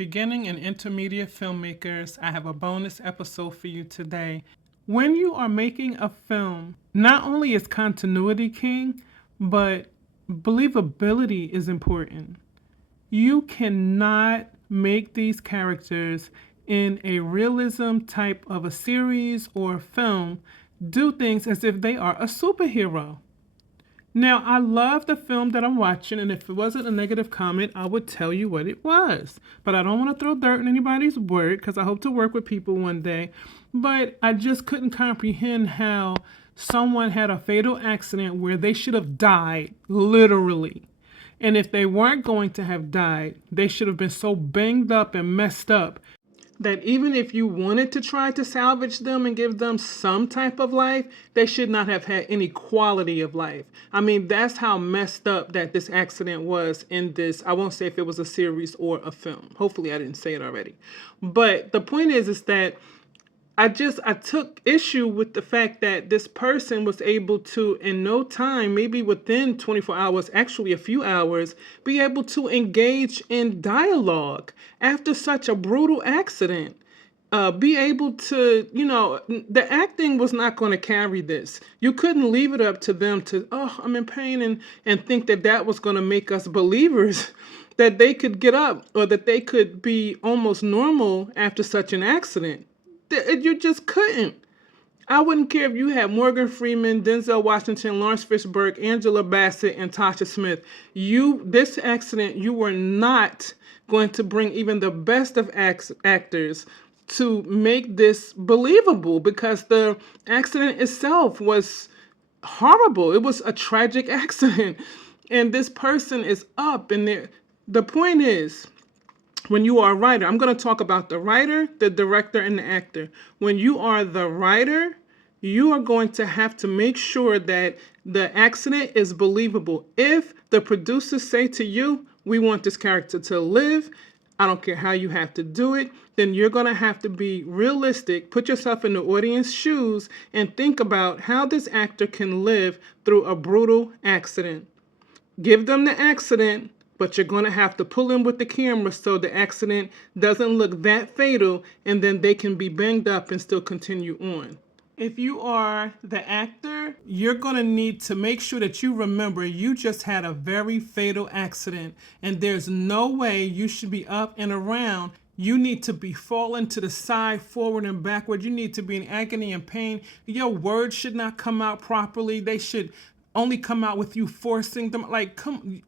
Beginning and intermediate filmmakers, I have a bonus episode for you today. When you are making a film, not only is continuity king, but believability is important. You cannot make these characters in a realism type of a series or film do things as if they are a superhero. Now, I love the film that I'm watching, and if it wasn't a negative comment, I would tell you what it was. But I don't want to throw dirt in anybody's work because I hope to work with people one day. But I just couldn't comprehend how someone had a fatal accident where they should have died, literally. And if they weren't going to have died, they should have been so banged up and messed up that even if you wanted to try to salvage them and give them some type of life, they should not have had any quality of life. I mean, that's how messed up that this accident was in this. I won't say if it was a series or a film. Hopefully I didn't say it already. But the point is that I took issue with the fact that this person was able to, in no time, maybe within 24 hours, actually a few hours, be able to engage in dialogue after such a brutal accident. Be able to, the acting was not going to carry this. You couldn't leave it up to them to, oh, I'm in pain, and think that that was going to make us believers that they could get up or that they could be almost normal after such an accident. You just couldn't. I wouldn't care if you had Morgan Freeman, Denzel Washington, Lawrence Fishburne, Angela Bassett, and Tasha Smith. This accident, you were not going to bring even the best of actors to make this believable because the accident itself was horrible. It was a tragic accident. And this person is up, and the point is, when you are a writer, I'm going to talk about the writer, the director, and the actor. When you are the writer, you are going to have to make sure that the accident is believable. If the producers say to you, we want this character to live, I don't care how you have to do it, then you're going to have to be realistic, put yourself in the audience's shoes, and think about how this actor can live through a brutal accident. Give them the accident, but you're going to have to pull in with the camera so the accident doesn't look that fatal, and then they can be banged up and still continue on. If you are the actor, you're going to need to make sure that you remember you just had a very fatal accident, and there's no way you should be up and around. You need to be falling to the side, forward and backward. You need to be in agony and pain. Your words should not come out properly. They should only come out with you forcing them. Like, come.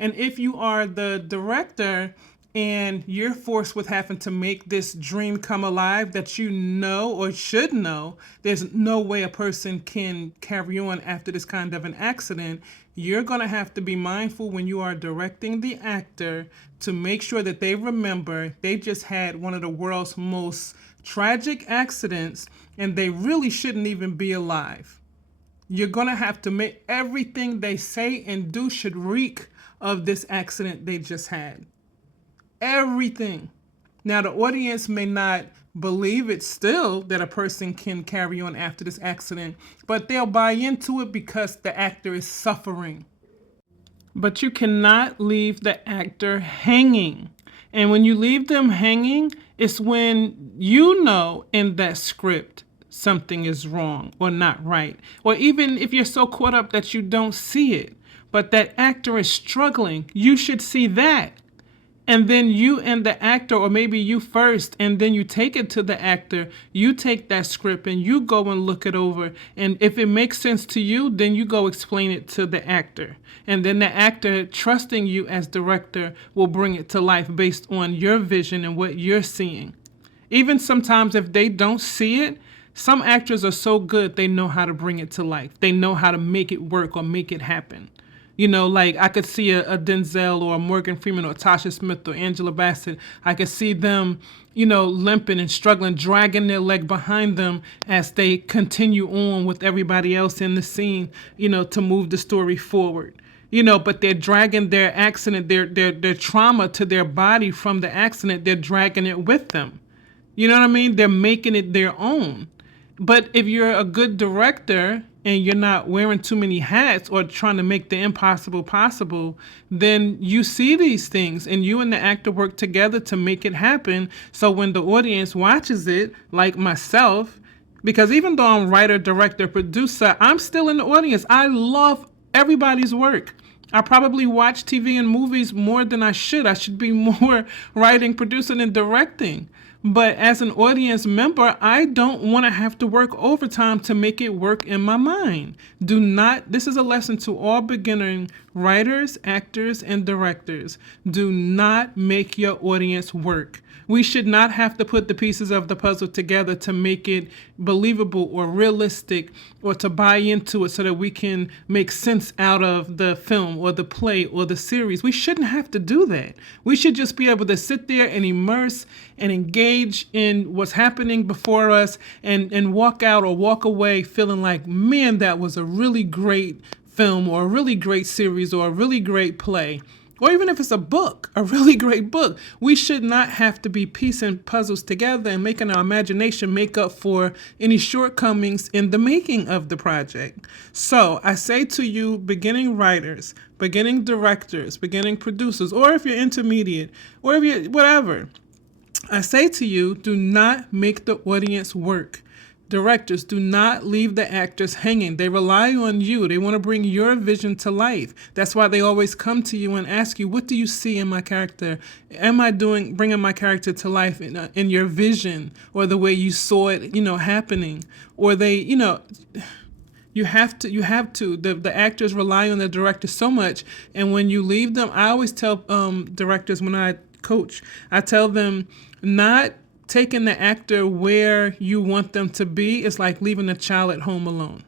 And if you are the director and you're forced with having to make this dream come alive that you know or should know, there's no way a person can carry on after this kind of an accident. You're going to have to be mindful when you are directing the actor to make sure that they remember they just had one of the world's most tragic accidents and they really shouldn't even be alive. You're going to have to make everything they say and do should reek of this accident they just had. Everything. Now, the audience may not believe it still that a person can carry on after this accident, but they'll buy into it because the actor is suffering. But you cannot leave the actor hanging. And when you leave them hanging, it's when you know in that script something is wrong or not right. Or even if you're so caught up that you don't see it, but that actor is struggling, you should see that. And then you and the actor, or maybe you first, and then you take it to the actor, you take that script and you go and look it over. And if it makes sense to you, then you go explain it to the actor. And then the actor, trusting you as director, will bring it to life based on your vision and what you're seeing. Even sometimes if they don't see it, some actors are so good, they know how to bring it to life. They know how to make it work or make it happen. Like I could see a Denzel or a Morgan Freeman or Tasha Smith or Angela Bassett. I could see them, limping and struggling, dragging their leg behind them as they continue on with everybody else in the scene, to move the story forward. But they're dragging their accident, their trauma to their body from the accident. They're dragging it with them. You know what I mean? They're making it their own. But if you're a good director, and you're not wearing too many hats or trying to make the impossible possible, then you see these things and you and the actor work together to make it happen. So when the audience watches it, like myself, because even though I'm writer, director, producer, I'm still in the audience. I love everybody's work. I probably watch TV and movies more than I should. I should be more writing, producing, and directing. But as an audience member, I don't want to have to work overtime to make it work in my mind. Do not, this is a lesson to all beginning writers, actors, and directors. Do not make your audience work. We should not have to put the pieces of the puzzle together to make it believable or realistic or to buy into it so that we can make sense out of the film or the play or the series. We shouldn't have to do that. We should just be able to sit there and immerse and engage in what's happening before us and walk out or walk away feeling like, man, that was a really great film or a really great series or a really great play. Or even if it's a book, a really great book, we should not have to be piecing puzzles together and making our imagination make up for any shortcomings in the making of the project. So I say to you, beginning writers, beginning directors, beginning producers, or if you're intermediate, or if you're whatever, I say to you, do not make the audience work. Directors, do not leave the actors hanging. They rely on you. They want to bring your vision to life. That's why they always come to you and ask you, what do you see in my character? Am I bringing my character to life in your vision or the way you saw it, happening? Or they, you have to. The actors rely on the director so much. And when you leave them, I always tell directors when I coach, I tell them not taking the actor where you want them to be is like leaving a child at home alone.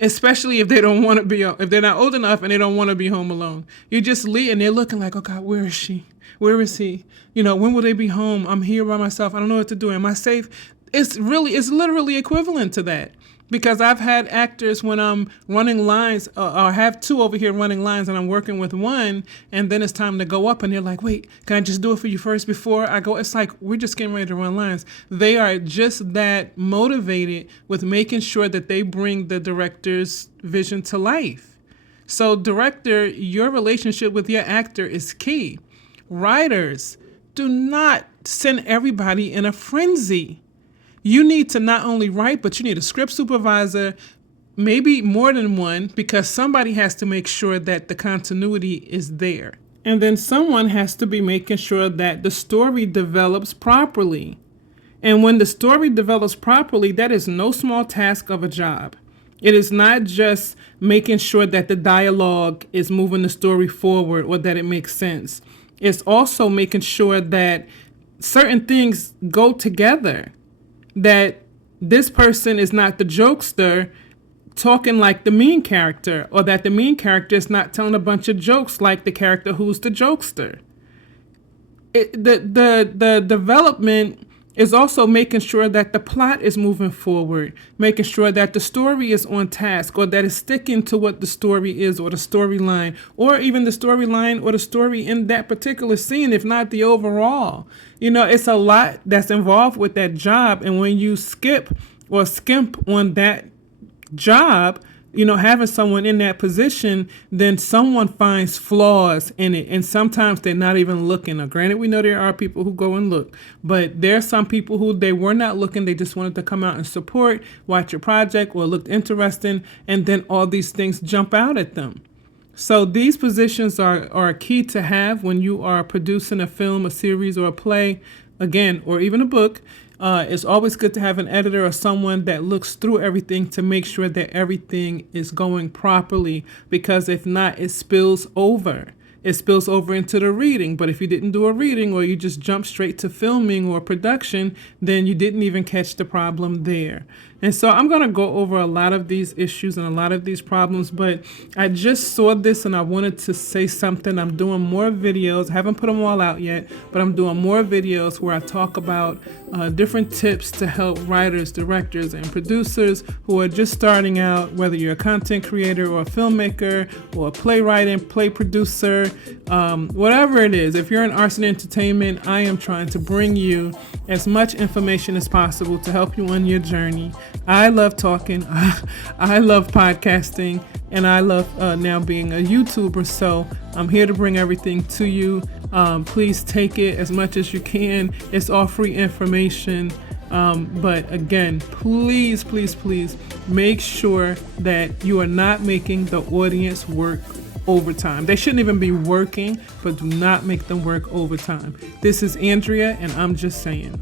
Especially if they don't want to be, if they're not old enough and they don't want to be home alone. You just leave and they're looking like, oh God, where is she? Where is he? When will they be home? I'm here by myself. I don't know what to do. Am I safe? It's literally equivalent to that. Because I've had actors when I'm running lines, or I have two over here running lines and I'm working with one, and then it's time to go up and they're like, wait, can I just do it for you first before I go? It's like, we're just getting ready to run lines. They are just that motivated with making sure that they bring the director's vision to life. So director, your relationship with your actor is key. Writers, do not send everybody in a frenzy. You need to not only write, but you need a script supervisor, maybe more than one, because somebody has to make sure that the continuity is there. And then someone has to be making sure that the story develops properly. And when the story develops properly, that is no small task of a job. It is not just making sure that the dialogue is moving the story forward or that it makes sense. It's also making sure that certain things go together. That this person is not the jokester talking like the main character, or that the main character is not telling a bunch of jokes like the character who's the jokester. The development is also making sure that the plot is moving forward, making sure that the story is on task or that it's sticking to what the story is or the storyline, or even the storyline or the story in that particular scene, if not the overall. It's a lot that's involved with that job. And when you skip or skimp on that job, having someone in that position, then someone finds flaws in it. And sometimes they're not even looking. Now, granted, we know there are people who go and look, but there are some people who they were not looking. They just wanted to come out and support, watch your project, or looked interesting. And then all these things jump out at them. So these positions are key to have when you are producing a film, a series, or a play, again, or even a book. It's always good to have an editor or someone that looks through everything to make sure that everything is going properly, because if not, it spills over. It spills over into the reading. But if you didn't do a reading or you just jump straight to filming or production, then you didn't even catch the problem there. And so I'm going to go over a lot of these issues and a lot of these problems, but I just saw this and I wanted to say something. I'm doing more videos. I haven't put them all out yet, but I'm doing more videos where I talk about different tips to help writers, directors, and producers who are just starting out, whether you're a content creator or a filmmaker or a playwright and play producer, whatever it is. If you're in arts and entertainment, I am trying to bring you as much information as possible to help you on your journey. I love talking. I love podcasting, and I love now being a YouTuber. So I'm here to bring everything to you. Please take it as much as you can. It's all free information. But again, please, please, please make sure that you are not making the audience work overtime. They shouldn't even be working, but do not make them work overtime. This is Andrea, and I'm just saying.